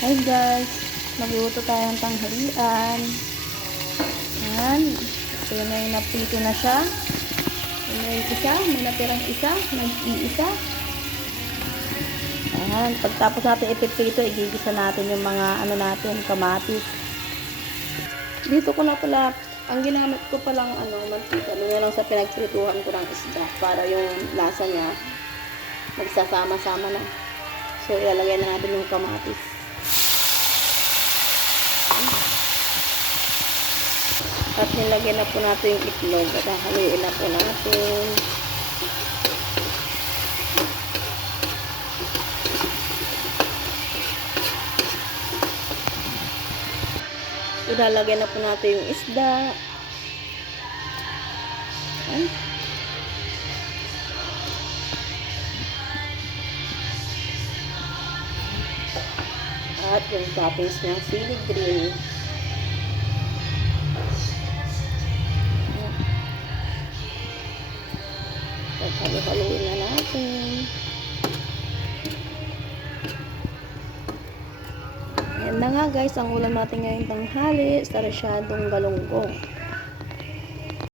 Hi guys, magluto tayo ng tanghalian. Ayan, ito na yung napito na siya. Ito yung isa, may natirang isa, nag-iisa. Ayan, pagtapos natin ipipito, igigisa natin yung mga kamatis. Dito ko na pala, ang ginamit ko palang mantika, doon lang sa pinagprituhan ko ng isda para yung lasa niya magsasama-sama na. So, ilalagay na natin yung kamatis. At nilagyan na po natin yung itlog at haluin na po natin. Ilalagay na po natin yung isda. Ayan. At yung toppings ng sili green. At halu-haluin na natin. Ayan na nga guys, ang ulam natin ngayong tanghali, sarasyadong galunggong.